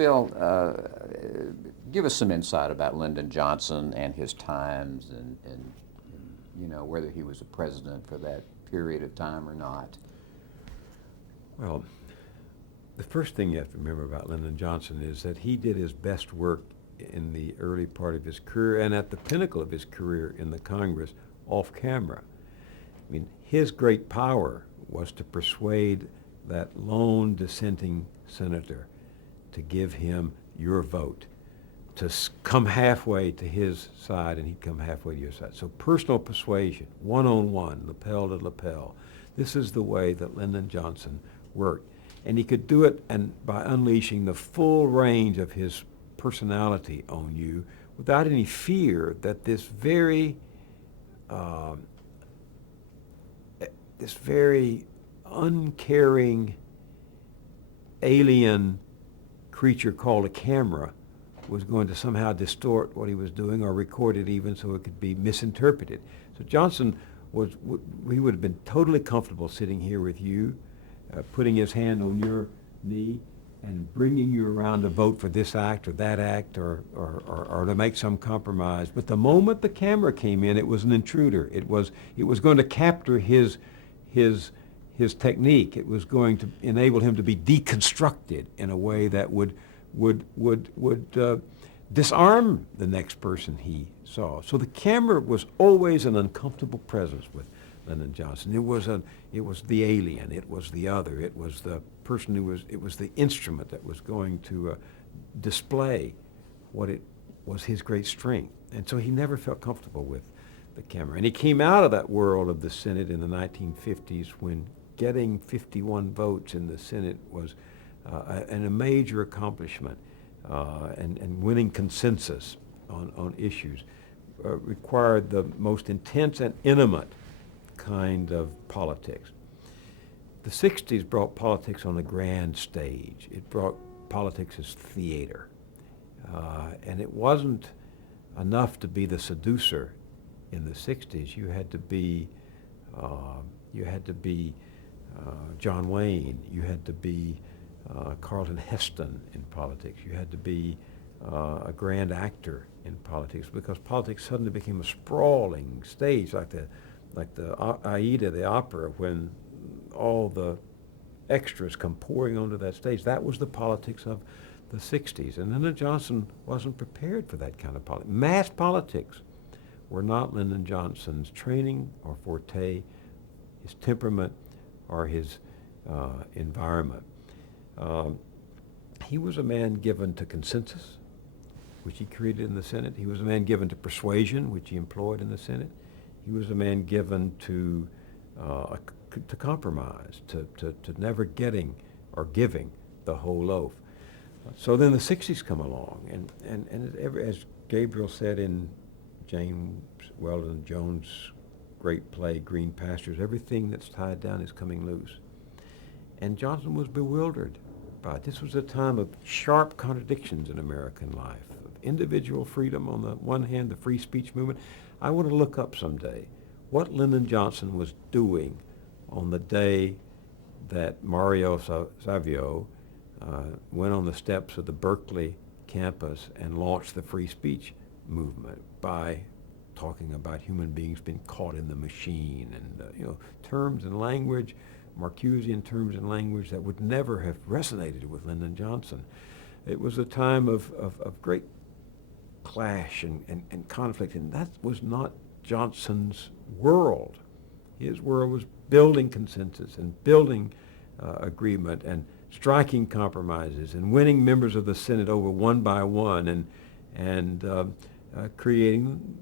Bill, give us some insight about Lyndon Johnson and his times, and you know whether he was a president for that period of time or not. Well, the first thing you have to remember about Lyndon Johnson is that he did his best work in the early part of his career and at the pinnacle of his career in the Congress off camera. I mean, his great power was to persuade that lone dissenting senator to give him your vote, to come halfway to his side and he'd come halfway to your side. So personal persuasion, one-on-one, lapel to lapel. This is the way that Lyndon Johnson worked. And he could do it by unleashing the full range of his personality on you without any fear that this very uncaring alien creature called a camera was going to somehow distort what he was doing or record it even so it could be misinterpreted. So Johnson he would have been totally comfortable sitting here with you, putting his hand on your knee and bringing you around to vote for this act or that act or to make some compromise. But the moment the camera came in, it was an intruder. It was going to capture his technique. It was going to enable him to be deconstructed in a way that would disarm the next person he saw. So the camera was always an uncomfortable presence with Lyndon Johnson. It was the alien. It was the other. It was the person it was the instrument that was going to display what it was his great strength. And so he never felt comfortable with the camera. And he came out of that world of the Senate in the 1950s when getting 51 votes in the Senate was a major accomplishment, and winning consensus on issues required the most intense and intimate kind of politics. The 60s brought politics on a grand stage. It brought politics as theater. And it wasn't enough to be the seducer in the 60s. You had to be John Wayne. You had to be Carlton Heston in politics. You had to be a grand actor in politics, because politics suddenly became a sprawling stage, like the Aida, the opera, when all the extras come pouring onto that stage. That was the politics of the 60s. And Lyndon Johnson wasn't prepared for that kind of politics. Mass politics were not Lyndon Johnson's training or forte, his temperament, or his environment. He was a man given to consensus, which he created in the Senate. He was a man given to persuasion, which he employed in the Senate. He was a man given to compromise, to never getting or giving the whole loaf. So then the 60s come along, and as Gabriel said in James Weldon Jones' great play, Green Pastures, everything that's tied down is coming loose. And Johnson was bewildered by it. This was a time of sharp contradictions in American life, of individual freedom on the one hand, the free speech movement. I want to look up someday what Lyndon Johnson was doing on the day that Mario Savio went on the steps of the Berkeley campus and launched the free speech movement by talking about human beings being caught in the machine and terms and language, Marcusean terms and language that would never have resonated with Lyndon Johnson. It was a time of great clash and conflict, and that was not Johnson's world. His world was building consensus and building agreement and striking compromises and winning members of the Senate over one by one and creating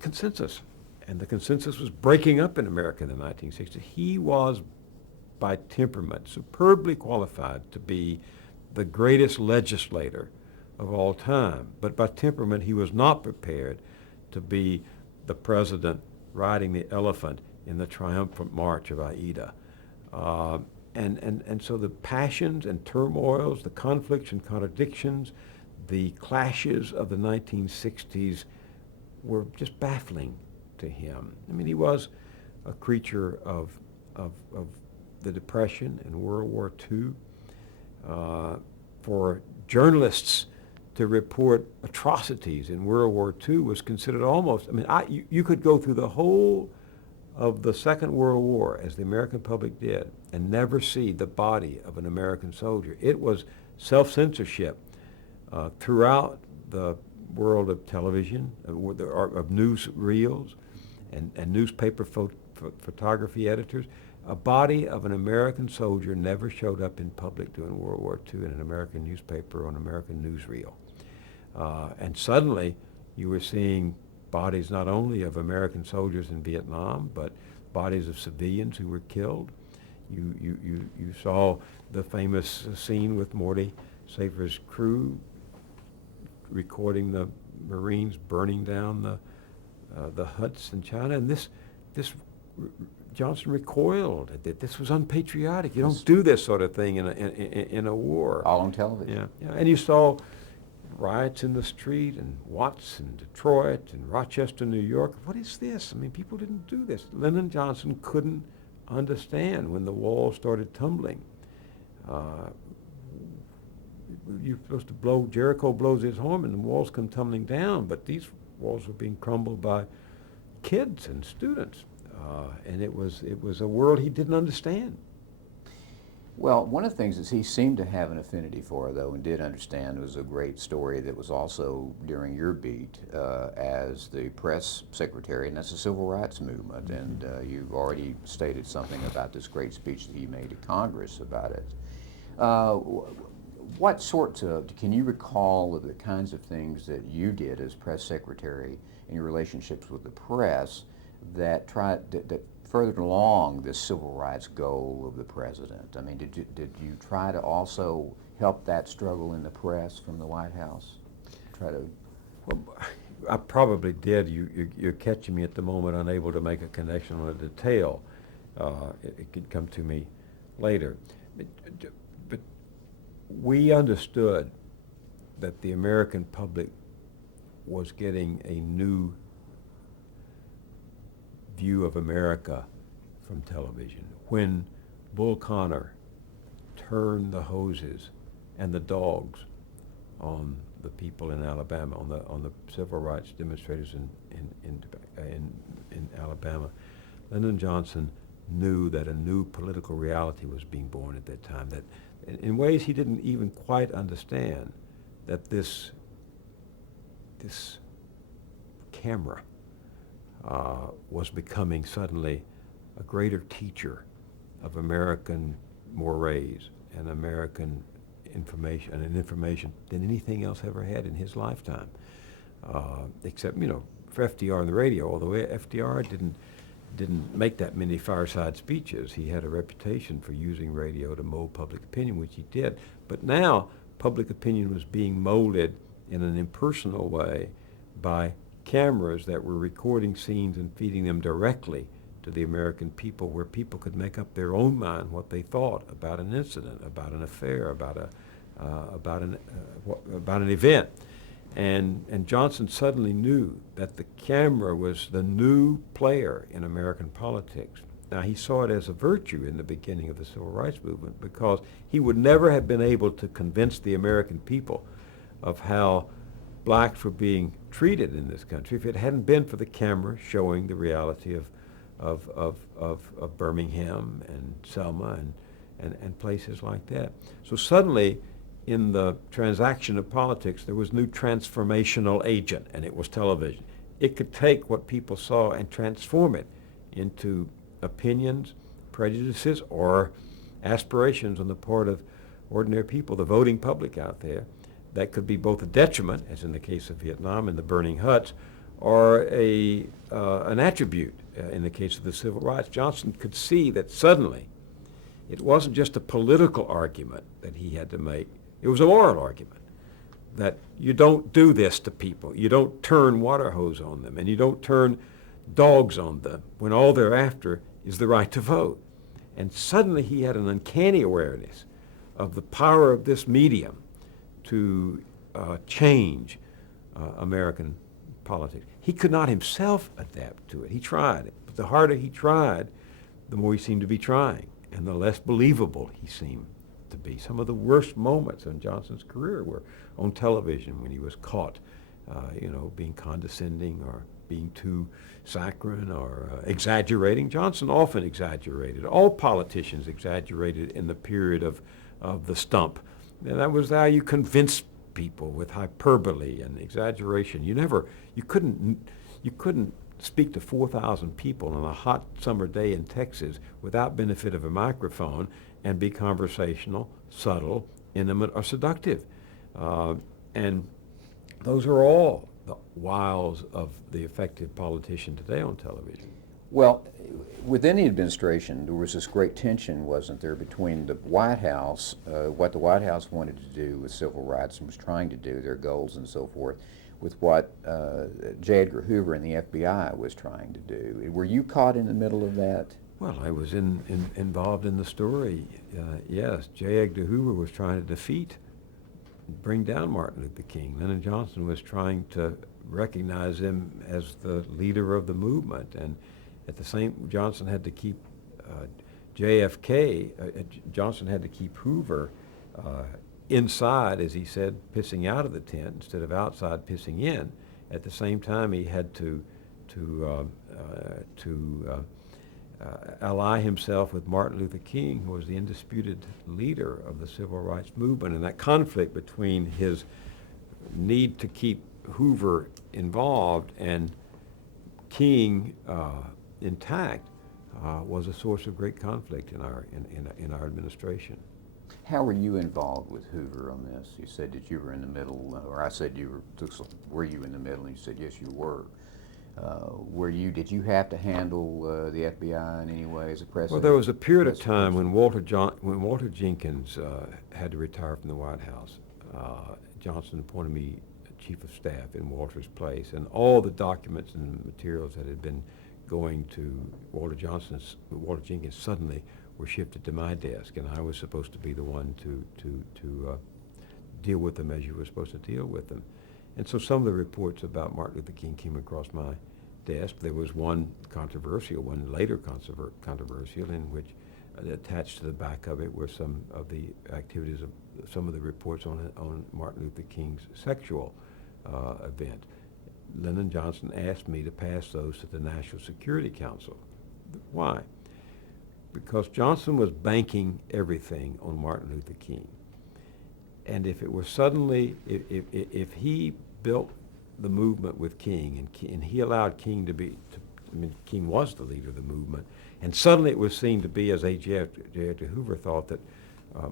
consensus. And the consensus was breaking up in America in the 1960s. He was, by temperament, superbly qualified to be the greatest legislator of all time. But by temperament, he was not prepared to be the president riding the elephant in the triumphant march of Aida. And so the passions and turmoils, the conflicts and contradictions, the clashes of the 1960s were just baffling to him. I mean, he was a creature of the Depression and World War II. for journalists to report atrocities in World War II was considered almost, I mean, you could go through the whole of the Second World War, as the American public did, and never see the body of an American soldier. It was self-censorship throughout the world of television, of news reels, and newspaper photography editors. A body of an American soldier never showed up in public during World War II in an American newspaper or an American newsreel. And suddenly you were seeing bodies not only of American soldiers in Vietnam, but bodies of civilians who were killed. You saw the famous scene with Morty Safer's crew recording the Marines burning down the huts in China, and this Johnson recoiled that this was unpatriotic. You don't do this sort of thing in a war. All on television. Yeah, and you saw riots in the street, and Watts in Detroit, and Rochester, New York. What is this? I mean, people didn't do this. Lyndon Johnson couldn't understand when the walls started tumbling. You're supposed to blow, Jericho blows his horn and the walls come tumbling down, but these walls were being crumbled by kids and students. And it was a world he didn't understand. Well, one of the things that he seemed to have an affinity for, though, and did understand, was a great story that was also during your beat as the press secretary, and that's the civil rights movement. And you've already stated something about this great speech that he made to Congress about it. What sorts of, can you recall of the kinds of things that you did as press secretary in your relationships with the press that furthered along this civil rights goal of the president? I mean, did you try to also help that struggle in the press from the White House? Try to. Well, I probably did. You're catching me at the moment, unable to make a connection on a detail. It could come to me later. But we understood that the American public was getting a new view of America from television. When Bull Connor turned the hoses and the dogs on the people in Alabama, on the civil rights demonstrators in Alabama, Lyndon Johnson knew that a new political reality was being born at that time, that in ways he didn't even quite understand, that this camera was becoming suddenly a greater teacher of American mores and American information than anything else ever had in his lifetime, except, for FDR on the radio, although FDR didn't make that many fireside speeches. He had a reputation for using radio to mold public opinion, which he did. But now public opinion was being molded in an impersonal way by cameras that were recording scenes and feeding them directly to the American people, where people could make up their own mind what they thought about an incident, about an affair, about an event. And Johnson suddenly knew that the camera was the new player in American politics. Now, he saw it as a virtue in the beginning of the civil rights movement, because he would never have been able to convince the American people of how blacks were being treated in this country if it hadn't been for the camera showing the reality of Birmingham and Selma and places like that. So suddenly, in the transaction of politics, there was new transformational agent, and it was television. It could take what people saw and transform it into opinions, prejudices, or aspirations on the part of ordinary people, the voting public out there, that could be both a detriment, as in the case of Vietnam and the burning huts, or an attribute in the case of the civil rights. Johnson could see that suddenly it wasn't just a political argument that he had to make, it was a moral argument, that you don't do this to people. You don't turn water hose on them, and you don't turn dogs on them when all they're after is the right to vote. And suddenly he had an uncanny awareness of the power of this medium to change American politics. He could not himself adapt to it. He tried it, but the harder he tried, the more he seemed to be trying, and the less believable he seemed to be. Some of the worst moments in Johnson's career were on television when he was caught, being condescending or being too saccharine or exaggerating. Johnson often exaggerated. All politicians exaggerated in the period of the stump. And that was how you convinced people, with hyperbole and exaggeration. You couldn't speak to 4,000 people on a hot summer day in Texas without benefit of a microphone and be conversational, subtle, intimate, or seductive. And those are all the wiles of the effective politician today on television. Well, within the administration, there was this great tension, wasn't there, between the White House, what the White House wanted to do with civil rights and was trying to do, their goals and so forth, with what J. Edgar Hoover and the FBI was trying to do. Were you caught in the middle of that? Well, I was involved in the story. Yes, J. Edgar Hoover was trying to bring down Martin Luther King. Lyndon Johnson was trying to recognize him as the leader of the movement, and at the same, Johnson had to keep Johnson had to keep Hoover inside, as he said, pissing out of the tent instead of outside pissing in. At the same time, he had to ally himself with Martin Luther King, who was the undisputed leader of the civil rights movement, and that conflict between his need to keep Hoover involved and King intact was a source of great conflict in our administration. How were you involved with Hoover on this? You said that you were in the middle, or I said were you in the middle, and you said yes, you were. Did you have to handle the FBI in any way as a president? Well, there was a period of time when Walter Jenkins had to retire from the White House. Johnson appointed me chief of staff in Walter's place, and all the documents and materials that had been going to Walter Jenkins suddenly were shifted to my desk, and I was supposed to be the one to deal with them as you were supposed to deal with them. And so some of the reports about Martin Luther King came across my desk. There was one later controversial, in which attached to the back of it were some of the activities of some of the reports on Martin Luther King's sexual event. Lyndon Johnson asked me to pass those to the National Security Council. Why? Because Johnson was banking everything on Martin Luther King. And if it were suddenly, if he built the movement with King, and he allowed King King was the leader of the movement, and suddenly it was seen to be, as J. Edgar Hoover thought, that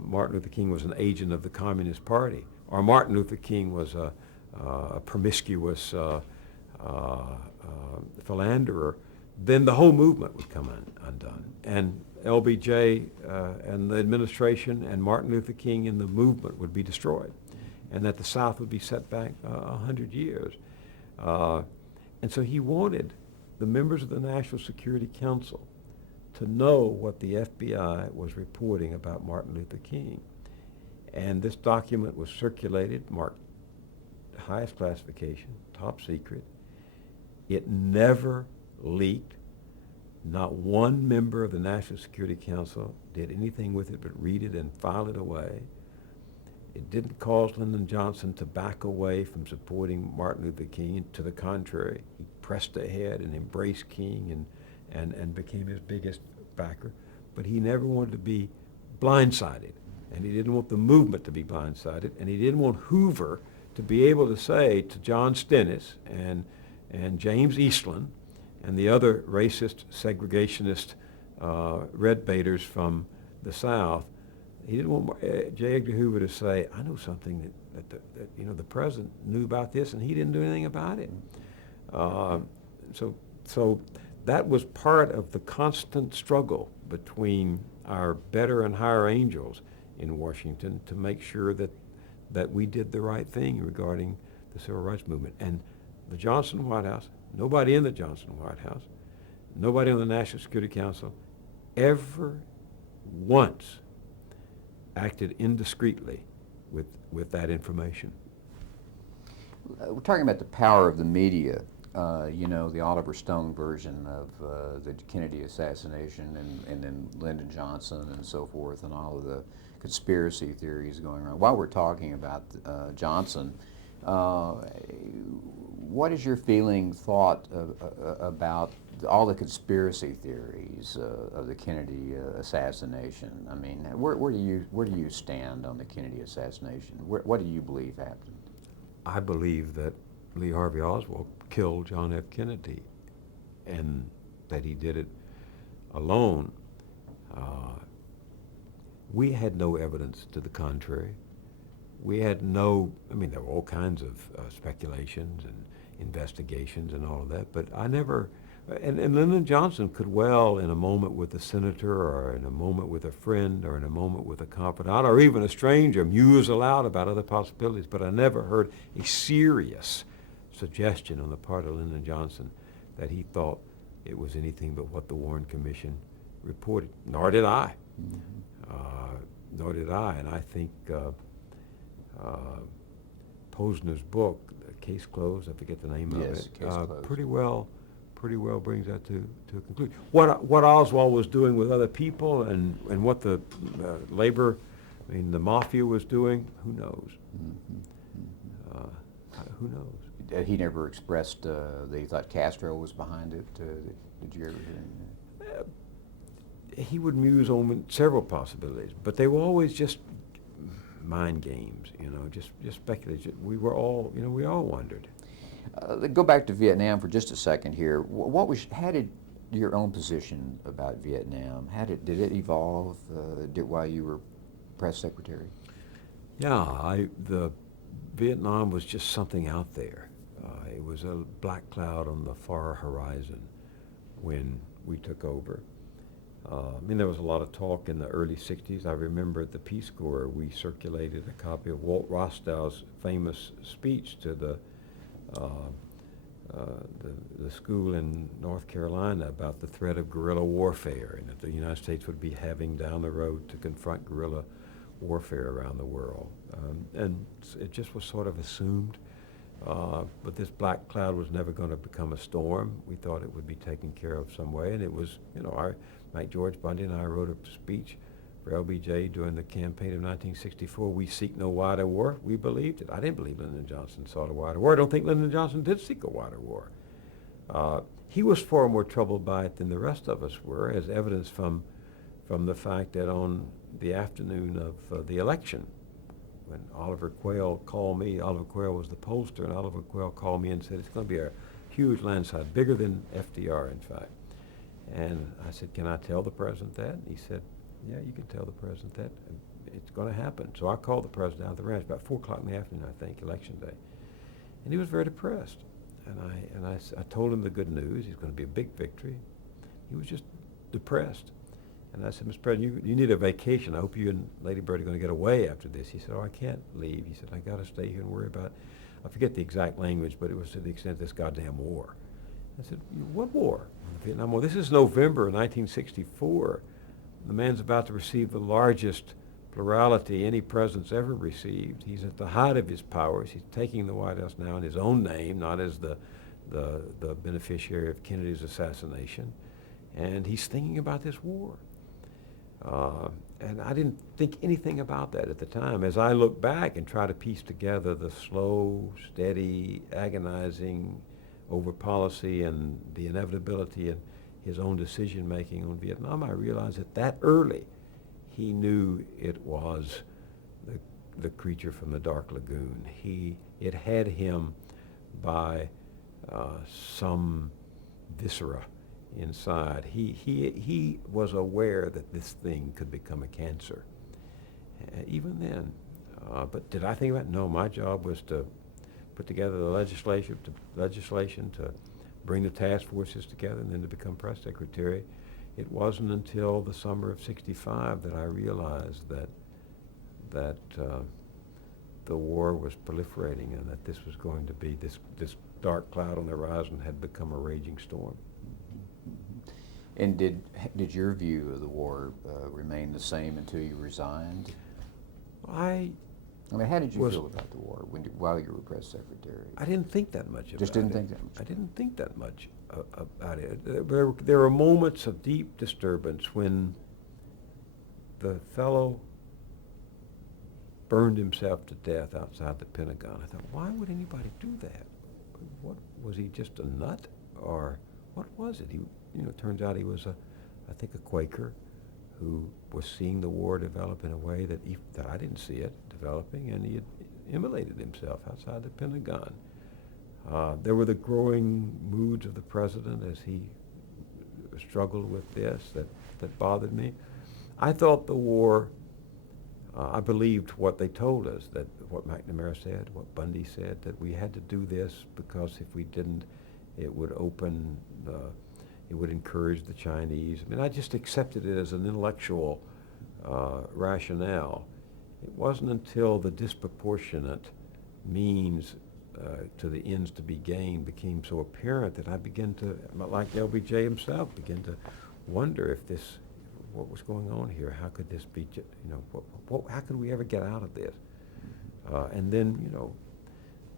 Martin Luther King was an agent of the Communist Party, or Martin Luther King was a promiscuous philanderer, then the whole movement would come undone. And LBJ and the administration and Martin Luther King and the movement would be destroyed, and that the South would be set back 100 years. And so he wanted the members of the National Security Council to know what the FBI was reporting about Martin Luther King. And this document was circulated, marked highest classification, top secret. It never leaked. Not one member of the National Security Council did anything with it but read it and file it away. It didn't cause Lyndon Johnson to back away from supporting Martin Luther King. To the contrary, he pressed ahead and embraced King and became his biggest backer. But he never wanted to be blindsided, and he didn't want the movement to be blindsided, and he didn't want Hoover to be able to say to John Stennis and James Eastland and the other racist, segregationist red baiters from the South, he didn't want J. Edgar Hoover to say, I know something that the president knew about this, and he didn't do anything about it. So that was part of the constant struggle between our better and higher angels in Washington to make sure that we did the right thing regarding the civil rights movement. And the Johnson White House, nobody in the Johnson White House, nobody on the National Security Council ever once acted indiscreetly with that information. We're talking about the power of the media you know, the Oliver Stone version of the Kennedy assassination, and then Lyndon Johnson and so forth, and all of the conspiracy theories going around. While we're talking about Johnson, what is your thought about all the conspiracy theories of the Kennedy assassination? I mean, where do you stand on the Kennedy assassination? What do you believe happened? I believe that Lee Harvey Oswald killed John F. Kennedy, and that he did it alone. We had no evidence to the contrary. We had no, I mean, there were all kinds of speculations and investigations and all of that, but I never, and Lyndon Johnson could well, in a moment with a senator, or in a moment with a friend, or in a moment with a confidant, or even a stranger, muse aloud about other possibilities, but I never heard a serious suggestion on the part of Lyndon Johnson that he thought it was anything but what the Warren Commission reported. Nor did I. Mm-hmm. Nor did I. And I think Posner's book, Case Closed, I forget the name of Yes, it, Case Closed. pretty well brings that to a conclusion. What Oswald was doing with other people, and what the labor, I mean, the mafia was doing, who knows? Mm-hmm. Mm-hmm. Who knows? He never expressed that he thought Castro was behind it. Did you ever hear him? He would muse on several possibilities, but they were always just mind games, you know, just speculation. We all wondered. Go back to Vietnam for just a second here. How did your own position about Vietnam, did it evolve while you were press secretary? Yeah, the Vietnam was just something out there. It was a black cloud on the far horizon when we took over. I mean, there was a lot of talk in the early 60s. I remember at the Peace Corps, we circulated a copy of Walt Rostow's famous speech to the school in North Carolina about the threat of guerrilla warfare, and that the United States would be having down the road to confront guerrilla warfare around the world. And it just was sort of assumed. But this black cloud was never going to become a storm. We thought it would be taken care of some way, and it was, you know, Mike George Bundy and I wrote a speech for LBJ during the campaign of 1964. We seek no wider war. We believed it. I didn't believe Lyndon Johnson sought a wider war. I don't think Lyndon Johnson did seek a wider war. He was far more troubled by it than the rest of us were, as evidenced from the fact that on the afternoon of the election, when Oliver Quayle called me, Oliver Quayle was the pollster, and Oliver Quayle called me and said, it's going to be a huge landslide, bigger than FDR, in fact. And I said, can I tell the president that? And he said, yeah, you can tell the president that. It's going to happen. So I called the president out of the ranch about 4 o'clock in the afternoon, I think, election day. And he was very depressed. And I told him the good news. It's going to be a big victory. He was just depressed. And I said, Mr. President, you need a vacation. I hope you and Lady Bird are going to get away after this. He said, oh, I can't leave. He said, I got to stay here and worry about, I forget the exact language, but it was to the extent of this goddamn war. I said, what war? The Vietnam War. This is November 1964. The man's about to receive the largest plurality any president's ever received. He's at the height of his powers. He's taking the White House now in his own name, not as the beneficiary of Kennedy's assassination. And he's thinking about this war. And I didn't think anything about that at the time. As I look back and try to piece together the slow, steady, agonizing over policy and the inevitability in his own decision-making on Vietnam, I realized that early he knew it was the creature from the dark lagoon. It had him by some viscera inside. He was aware that this thing could become a cancer. Even then. But did I think about it? No, my job was to put together the legislation to bring the task forces together, and then to become press secretary. It wasn't until the summer of '65 that I realized that the war was proliferating, and that this was going to be, this dark cloud on the horizon had become a raging storm. And did your view of the war remain the same until you resigned? I I mean, how did you was, feel about the war while you were press secretary? I didn't think that much about it. Just didn't think that much. I didn't think that much about it. There were moments of deep disturbance when the fellow burned himself to death outside the Pentagon. I thought, why would anybody do that? What was he, just a nut, or what was it? It turns out he was I think a Quaker who was seeing the war develop in a way that I didn't see it developing, and he had immolated himself outside the Pentagon. There were the growing moods of the president as he struggled with this that bothered me. I thought the war, I believed what they told us, that what McNamara said, what Bundy said, that we had to do this because if we didn't, it would it would encourage the Chinese. I mean, I just accepted it as an intellectual rationale. It wasn't until the disproportionate means to the ends to be gained became so apparent that I began to, like LBJ himself, began to wonder if what was going on here? How could this be, how could we ever get out of this? And then,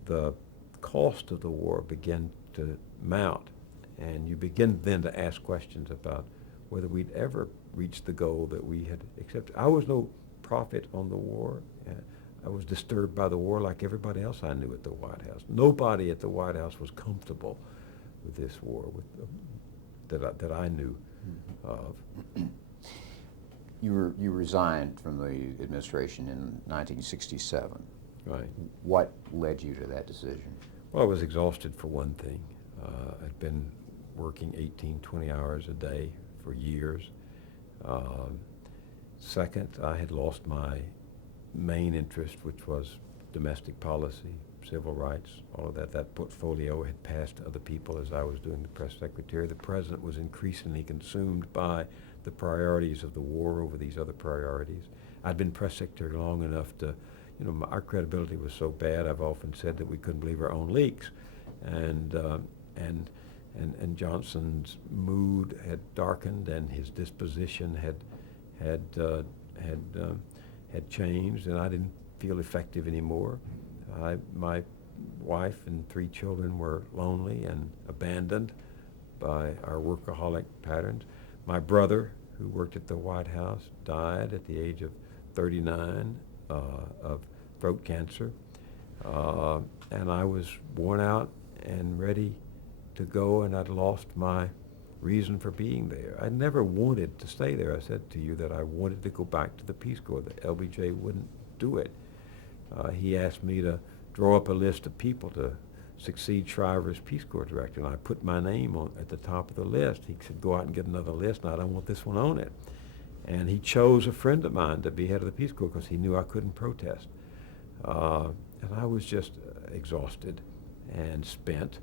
the cost of the war began to mount, and you begin then to ask questions about whether we'd ever reach the goal that we had accepted. I was no prophet on the war. I was disturbed by the war like everybody else I knew at the White House. Nobody at the White House was comfortable with this war that I knew of. You resigned from the administration in 1967. Right. What led you to that decision? Well, I was exhausted for one thing. I'd been working 18, 20 hours a day for years. Second, I had lost my main interest, which was domestic policy, civil rights, all of that. That portfolio had passed to other people as I was doing the press secretary. The president was increasingly consumed by the priorities of the war over these other priorities. I'd been press secretary long enough to, our credibility was so bad, I've often said that we couldn't believe our own leaks. And Johnson's mood had darkened, and his disposition had changed, and I didn't feel effective anymore. My wife and 3 children were lonely and abandoned by our workaholic patterns. My brother, who worked at the White House, died at the age of 39 of throat cancer, and I was worn out and ready to go, and I'd lost my reason for being there. I never wanted to stay there. I said to you that I wanted to go back to the Peace Corps. The LBJ wouldn't do it. He asked me to draw up a list of people to succeed Shriver as Peace Corps director, and I put my name at the top of the list. He said, go out and get another list, and I don't want this one on it. And he chose a friend of mine to be head of the Peace Corps because he knew I couldn't protest. And I was just exhausted and spent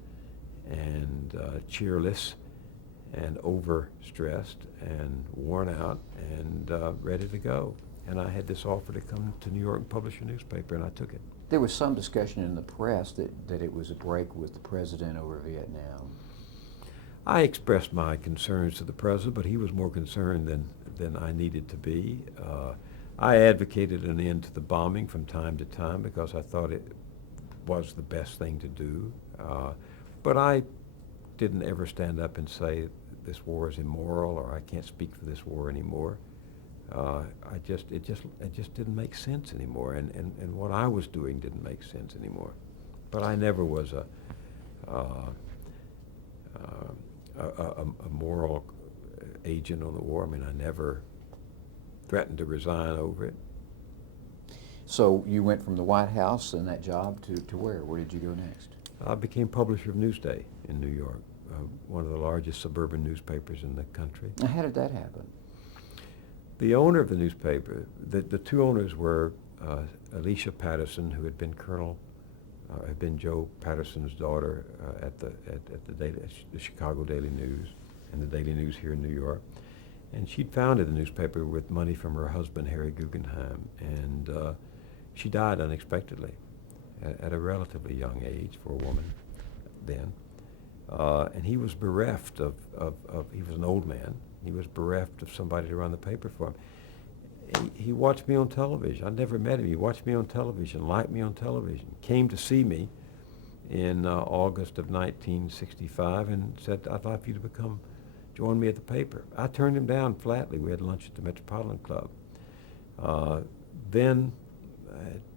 and cheerless and overstressed and worn out and ready to go. And I had this offer to come to New York and publish a newspaper, and I took it. There was some discussion in the press that it was a break with the president over Vietnam. I expressed my concerns to the president, but he was more concerned than I needed to be. I advocated an end to the bombing from time to time because I thought it was the best thing to do. But I didn't ever stand up and say this war is immoral or I can't speak for this war anymore. It just didn't make sense anymore, and what I was doing didn't make sense anymore. But I never was a moral agent on the war. I mean, I never threatened to resign over it. So you went from the White House and that job to where? Where did you go next? I became publisher of Newsday in New York, one of the largest suburban newspapers in the country. Now, how did that happen? The owner of the newspaper, the 2 owners were Alicia Patterson, who had been had been Joe Patterson's daughter at the Chicago Daily News and the Daily News here in New York. And she'd founded the newspaper with money from her husband, Harry Guggenheim. And she died unexpectedly at a relatively young age for a woman then. And he was bereft he was an old man. He was bereft of somebody to run the paper for him. he watched me on television. I never met him. He watched me on television, liked me on television, came to see me in August of 1965 and said, "I'd like for you to join me at the paper." I turned him down flatly. We had lunch at the Metropolitan Club. Then,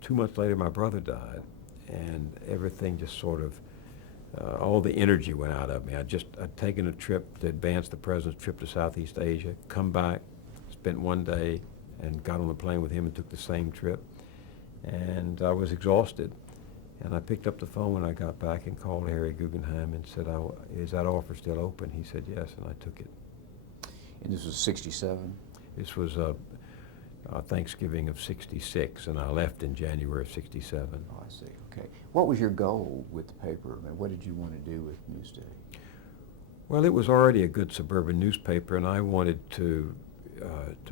2 months later, my brother died, and everything just sort of, all the energy went out of me. I'd taken a trip to advance the president's trip to Southeast Asia, come back, spent one day, and got on the plane with him and took the same trip. And I was exhausted. And I picked up the phone when I got back and called Harry Guggenheim and said, "Is that offer still open?" He said, "Yes," and I took it. And this was 67? This was Thanksgiving of '66, and I left in January of '67. Oh, I see. Okay. What was your goal with the paper? I mean, what did you want to do with Newsday? Well, it was already a good suburban newspaper, and I wanted to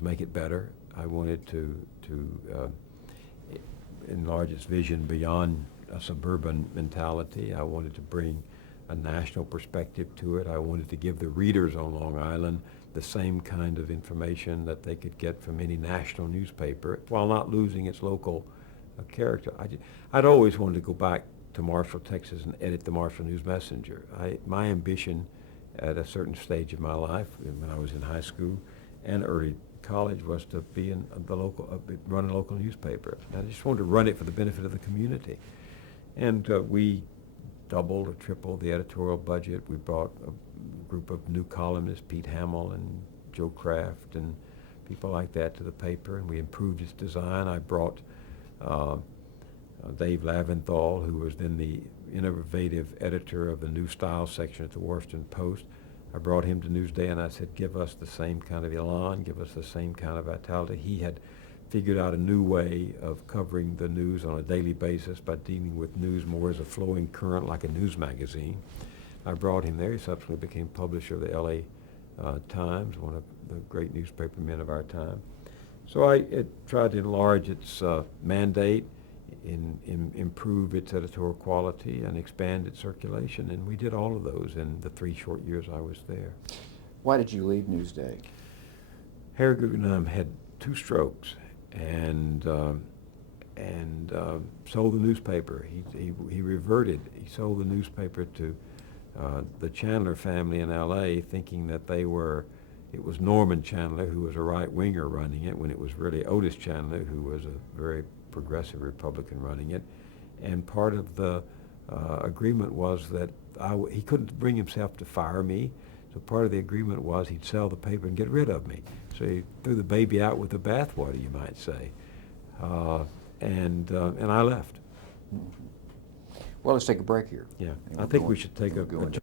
make it better. I wanted to enlarge its vision beyond a suburban mentality. I wanted to bring a national perspective to it. I wanted to give the readers on Long Island the same kind of information that they could get from any national newspaper while not losing its local character. I'd always wanted to go back to Marshall, Texas and edit the Marshall News Messenger. My ambition at a certain stage of my life, when I was in high school and early college, was to be in the run a local newspaper. I just wanted to run it for the benefit of the community. And we doubled or tripled the editorial budget. We brought a group of new columnists, Pete Hamill and Joe Kraft and people like that, to the paper, and we improved its design. I brought Dave Laventhal, who was then the innovative editor of the New Style section at the Washington Post. I brought him to Newsday and I said, "Give us the same kind of elan, give us the same kind of vitality." He had figured out a new way of covering the news on a daily basis by dealing with news more as a flowing current, like a news magazine. I brought him there. He subsequently became publisher of the LA Times, one of the great newspaper men of our time. So I tried to enlarge its mandate, improve its editorial quality, and expand its circulation, and we did all of those in the 3 short years I was there. Why did you leave Newsday? Harry Guggenheim had 2 strokes and sold the newspaper. He reverted. He sold the newspaper to the Chandler family in L.A., thinking that it was Norman Chandler, who was a right-winger, running it, when it was really Otis Chandler, who was a very progressive Republican, running it. And part of the agreement was that he couldn't bring himself to fire me, so part of the agreement was he'd sell the paper and get rid of me. So he threw the baby out with the bathwater, you might say. And I left. Well, let's take a break here. Yeah, And I we'll think go we in- should take we'll a go into